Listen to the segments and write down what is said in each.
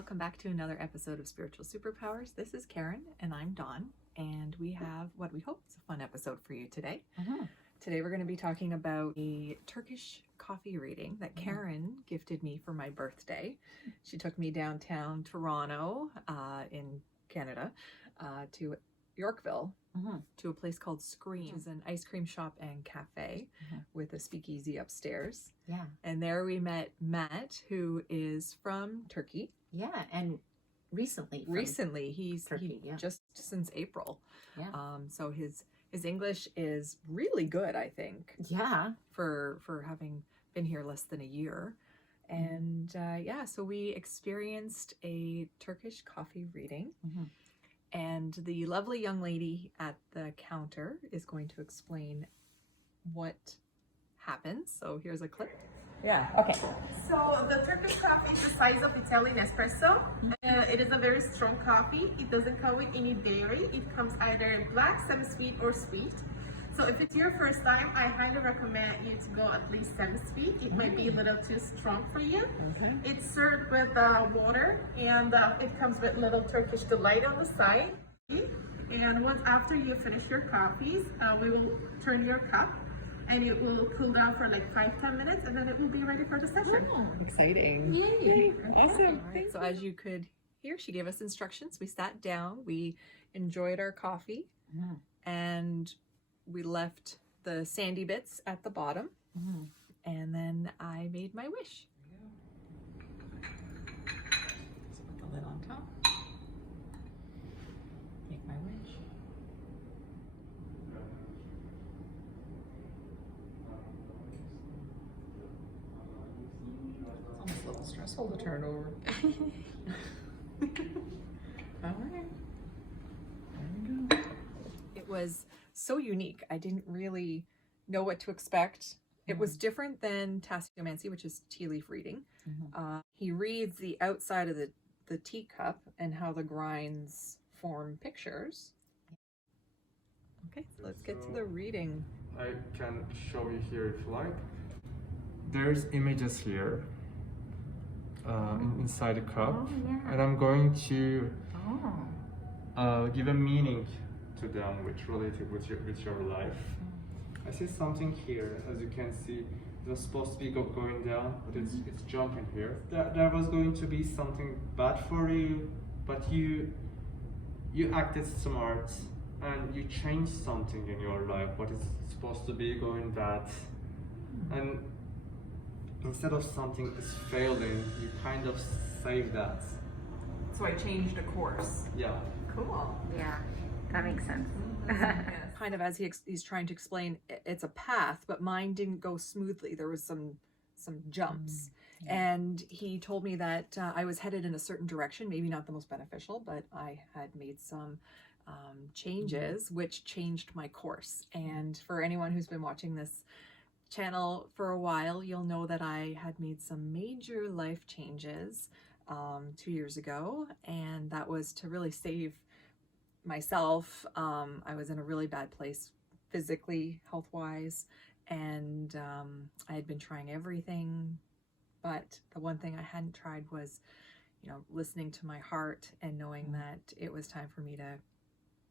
welcome back to another episode of Spiritual Superpowers. This is Caron and I'm Dawn, and we have what we hope is a fun episode for you today. Today we're going to be talking about a Turkish coffee reading that Caron gifted me for my birthday. She took me downtown Toronto in Canada to Yorkville to a place called Scream, which is an ice cream shop and cafe with a speakeasy upstairs. Yeah. And there we met Matt, who is from Turkey. Yeah, and recently he's Turkey, just since April. Yeah. So his English is really good, I think. Yeah. For having been here less than a year. And so we experienced a Turkish coffee reading. And the lovely young lady at the counter is going to explain what happens. So here's a clip. Yeah. Okay. So the Turkish coffee is the size of Italian espresso. It is a very strong coffee. It doesn't come with any dairy. It comes either black, semi-sweet, or sweet. So if it's your first time, I highly recommend you to go at least semi-sweet. It might be a little too strong for you. It's served with water, and it comes with little Turkish delight on the side. And once after you finish your coffees, we will turn your cup, and it will cool down for like 5-10 minutes, and then it will be ready for the session. Exciting. Yay. Awesome. All right, so as you could hear, she gave us instructions. We sat down, we enjoyed our coffee, and we left the sandy bits at the bottom, and then I made my wish. So put the lid on top. Make my wish. It's almost a little stressful to turn over. All right. There we go. It was so unique. I didn't really know what to expect. It was different than tasseomancy, which is tea leaf reading. He reads the outside of the teacup and how the grinds form pictures. Okay, so let's get to the reading. I can show you here if you like. There's images here inside the cup, and I'm going to give a meaning to them which related with your life. I see something here. As you can see, it was supposed to be going down, but it's jumping here. There was going to be something bad for you, but you acted smart and you changed something in your life. What is supposed to be going bad, and instead of something is failing, you kind of save that. So I changed a course. Yeah. Cool. Yeah, that makes sense. Kind of as he's trying to explain, it's a path, but mine didn't go smoothly. There was some jumps. And he told me that I was headed in a certain direction, maybe not the most beneficial, but I had made some changes which changed my course. And for anyone who's been watching this channel for a while, you'll know that I had made some major life changes 2 years ago, and that was to really save myself. I was in a really bad place physically, health-wise, and I had been trying everything, but the one thing I hadn't tried was, listening to my heart and knowing that it was time for me to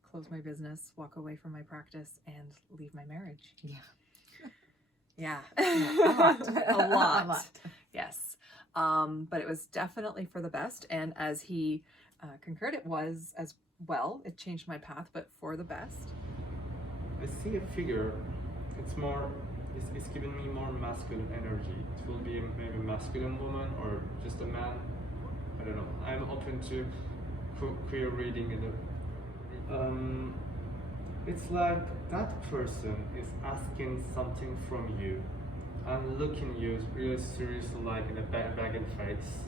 close my business, walk away from my practice, and leave my marriage. Yeah. A lot. Yes. But it was definitely for the best. And as he concurred, it was as well. It changed my path, but for the best. I see a figure. It's giving me more masculine energy. It will be maybe a masculine woman or just a man. I don't know. I'm open to queer reading. It's like that person is asking something from you and looking you really seriously, like in a bag and face.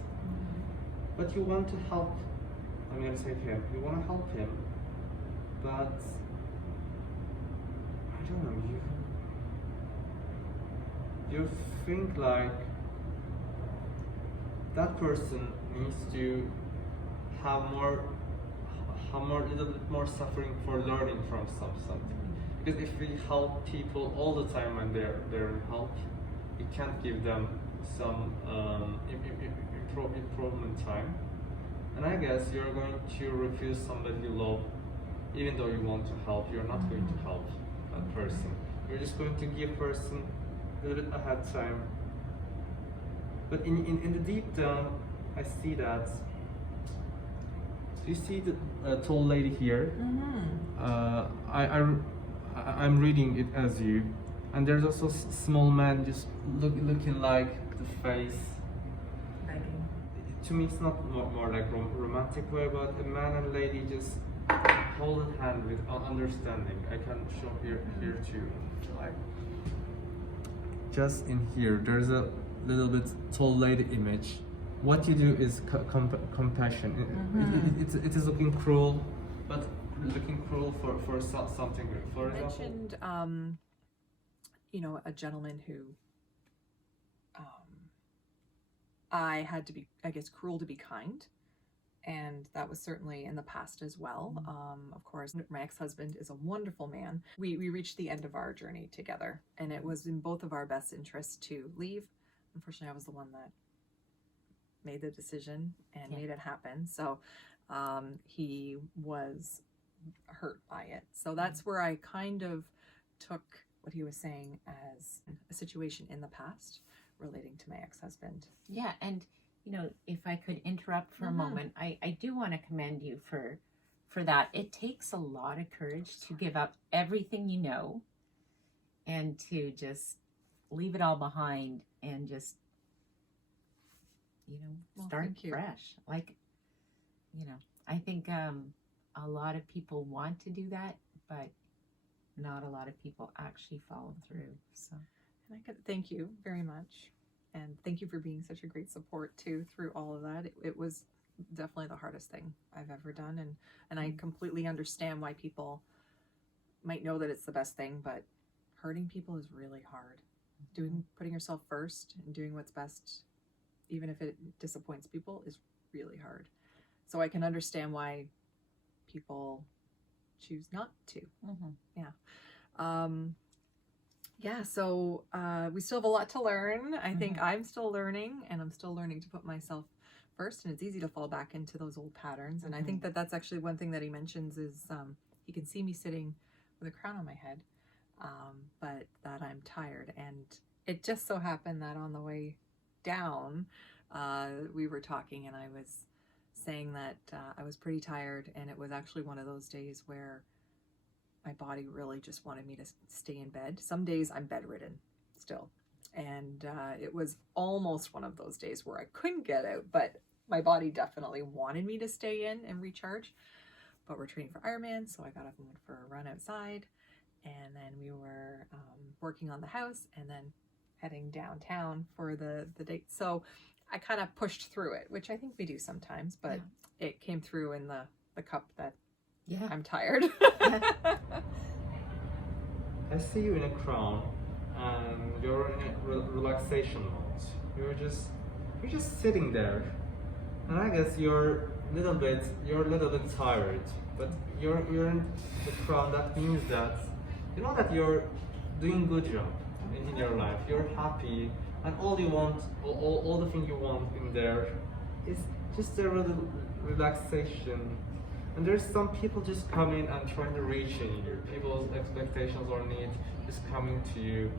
But you want to help. I'm gonna say to him, you want to help him, but I don't know. You think like that person needs to have little bit more suffering for learning from something. Because if we help people all the time when they're in help, we can't give them some improvement time. And I guess you're going to refuse somebody you love, even though you want to help. You're not going to help that person. You're just going to give person a little bit ahead time. But in the deep down, I see that. You see the tall lady here? I'm reading it as you. And there's also small man just looking like the face. Begging. To me, it's not more like romantic way, but a man and lady just hold a hand with understanding. I can show here too. Like just in here, there's a little bit tall lady image. What you do is compassion. It is looking cruel, but looking cruel for something. For You example, mentioned, a gentleman who I had to be, I guess, cruel to be kind. And that was certainly in the past as well. Of course, my ex-husband is a wonderful man. We reached the end of our journey together, and it was in both of our best interests to leave. Unfortunately, I was the one that made the decision and made it happen. So he was hurt by it. So that's where I kind of took what he was saying as a situation in the past relating to my ex-husband. Yeah, and if I could interrupt for a moment, I do want to commend you for that. It takes a lot of courage to give up everything you know and to just leave it all behind and just start fresh. Like, I think a lot of people want to do that, but not a lot of people actually follow through. So, and I could thank you very much. And thank you for being such a great support too through all of that. It was definitely the hardest thing I've ever done. And I completely understand why people might know that it's the best thing, but hurting people is really hard. Putting yourself first and doing what's best, even if it disappoints people, is really hard. So I can understand why people choose not to. So we still have a lot to learn. I think I'm still learning, and I'm still learning to put myself first, and it's easy to fall back into those old patterns. And I think that that's actually one thing that he mentions is he can see me sitting with a crown on my head, but that I'm tired. And it just so happened that on the way down, we were talking, and I was saying that I was pretty tired, and it was actually one of those days where my body really just wanted me to stay in bed. Some days I'm bedridden still. And it was almost one of those days where I couldn't get out, but my body definitely wanted me to stay in and recharge. But we're training for Ironman, so I got up and went for a run outside. And then we were working on the house and then heading downtown for the date. So I kind of pushed through it, which I think we do sometimes, but it came through in the cup that I'm tired. I see you in a crown, and you're in a relaxation mode. You're just sitting there, and I guess you're a little bit tired. But you're in the crown. That means that that you're doing good job in your life. You're happy, and all you want, all the thing you want in there, is just a little relaxation. And there's some people just coming and trying to reach in you. People's expectations or needs is coming to you,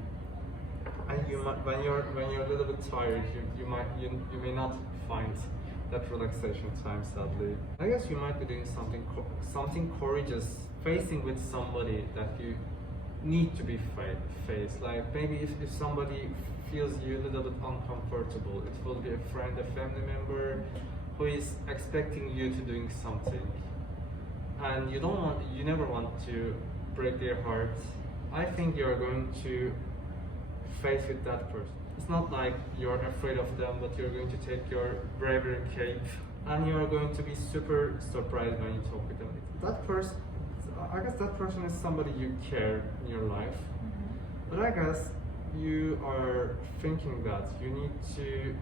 and when you're a little bit tired, you may not find that relaxation time. Sadly, I guess you might be doing something courageous, facing with somebody that you need to be faced. Like maybe if somebody feels you a little bit uncomfortable, it will be a friend, a family member who is expecting you to doing something. And you never want to break their heart. I think you're going to face with that person. It's not like you're afraid of them, but you're going to take your bravery cape, and you're going to be super surprised when you talk with them. That person, I guess that person is somebody you care in your life. But I guess you are thinking that you need to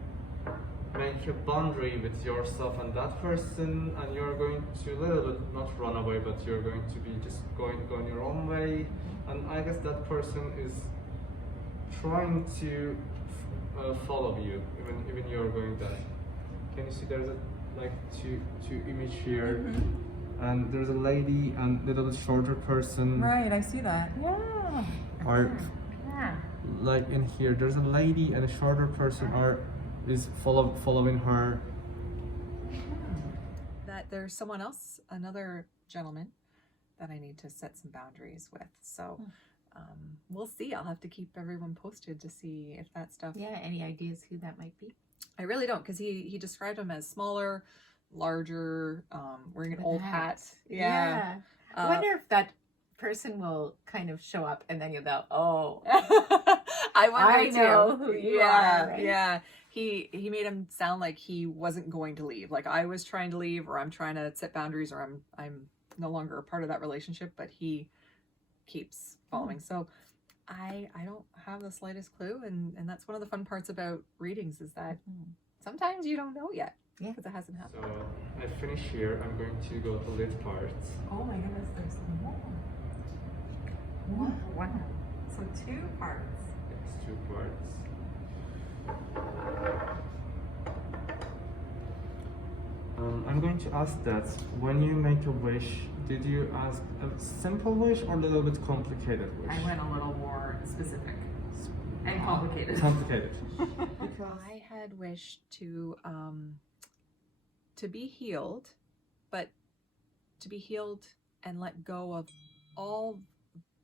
make a boundary with yourself and that person, and you're going to a little bit not run away, but you're going to be just going your own way. And I guess that person is trying to follow you, even you're going that. Can you see there's a like two image here, and there's a lady and a little bit shorter person. Right, I see that. Yeah. Or Yeah. like in here, there's a lady and a shorter person is following her. That there's someone else, another gentleman, that I need to set some boundaries with. So we'll see. I'll have to keep everyone posted to see if that stuff. Yeah, any ideas who that might be? I really don't, because he described him as smaller, larger, wearing an With old a hat. Yeah. I wonder if that person will kind of show up and then you'll go, oh, I wonder I too. know who you are, right? Yeah. He made him sound like he wasn't going to leave. Like I was trying to leave, or I'm trying to set boundaries, or I'm no longer a part of that relationship, but he keeps following. So I don't have the slightest clue, and that's one of the fun parts about readings is that sometimes you don't know yet. Yeah. Because it hasn't happened. So I finish here. I'm going to go to lit parts. Oh my goodness, there's more. Wow. So 2 parts. It's 2 parts. I'm going to ask that when you make a wish, did you ask a simple wish or a little bit complicated wish? I went a little more specific and complicated. Complicated. I had wished to be healed, but to be healed and let go of all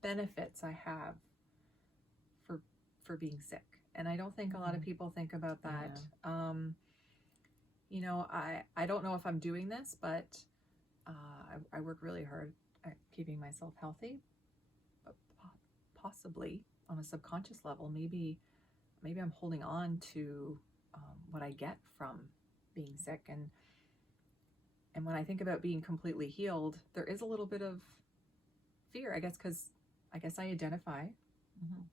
benefits I have for being sick. And I don't think a lot of people think about that. You know, I don't know if I'm doing this, but I work really hard at keeping myself healthy, but possibly on a subconscious level, maybe I'm holding on to what I get from being sick. And when I think about being completely healed, there is a little bit of fear, I guess, because I guess I identify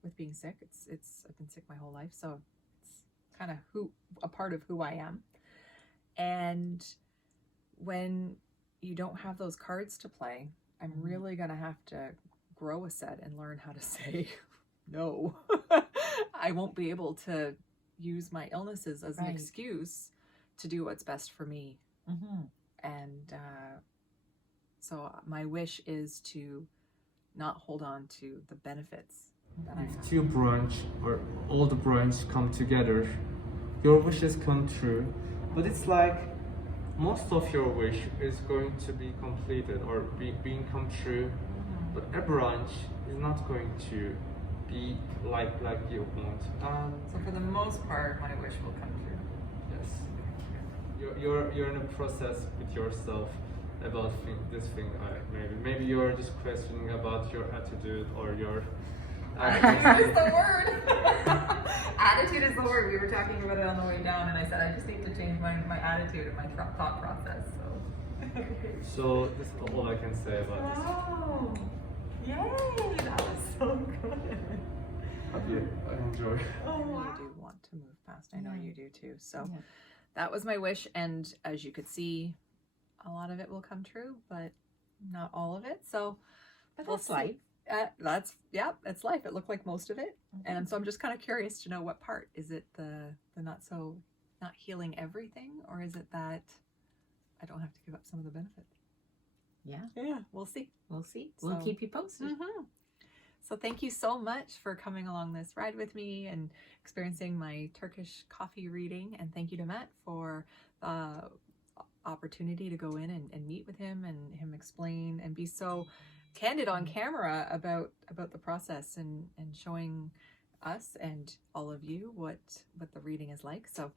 with being sick. I've been sick my whole life, so it's kind of a part of who I am. And when you don't have those cards to play, I'm really gonna have to grow a set and learn how to say no. I won't be able to use my illnesses as an excuse to do what's best for me. And so my wish is to not hold on to the benefits that I have. If 2 branch or all the branch come together, your wishes come true. But it's like most of your wish is going to be completed or being come true, but a branch is not going to be like you want. So for the most part, my wish will come true. Yes, you're in a process with yourself about this thing. Maybe you're just questioning about your attitude or your. Attitude is the word. Attitude is the word. We were talking about it on the way down, and I said I just need to change my attitude and my thought process. So this is all I can say about this. Wow! Yay! That was so good. I enjoy. Oh I wow! do want to move past. I know you do too. So Yeah. that was my wish, and as you could see, a lot of it will come true, but not all of it. So But we'll that's see. life. It's life. It looked like most of it, and so I'm just kind of curious to know what part. Is it the not healing everything, or is it that I don't have to give up some of the benefits? Yeah, we'll see. We'll see. We'll So- keep you posted. So thank you so much for coming along this ride with me and experiencing my Turkish coffee reading, and thank you to Matt for the opportunity to go in and meet with him and him explain and be so candid on camera about the process and showing us and all of you what the reading is like. So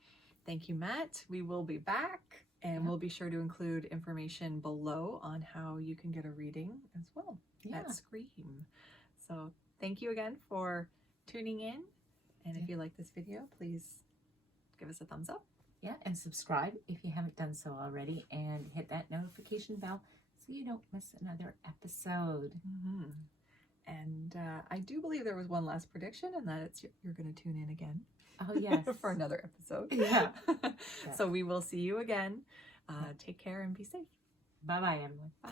thank you, Matt. We will be back, and we'll be sure to include information below on how you can get a reading as well at Scream. So thank you again for tuning in, and if you like this video, please give us a thumbs up. Yeah, and subscribe if you haven't done so already, and hit that notification bell so you don't miss another episode. And I do believe there was one last prediction, and that you're going to tune in again. Oh, yes. For another episode. Yeah. So we will see you again. Take care and be safe. Bye-bye, everyone. Bye.